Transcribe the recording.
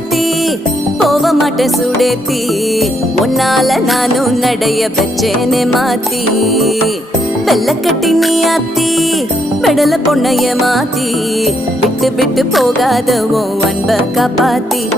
ஆத்தி போக மாட்டேன் சுடேத்தி உன்னால நானும் நடைய வச்சேனே மாத்தி வெள்ளக்கட்டி நீ ஆத்தி பெடல பொண்ணைய மாத்தி விட்டு விட்டு போகாத உன் அன்ப காப்பாத்தி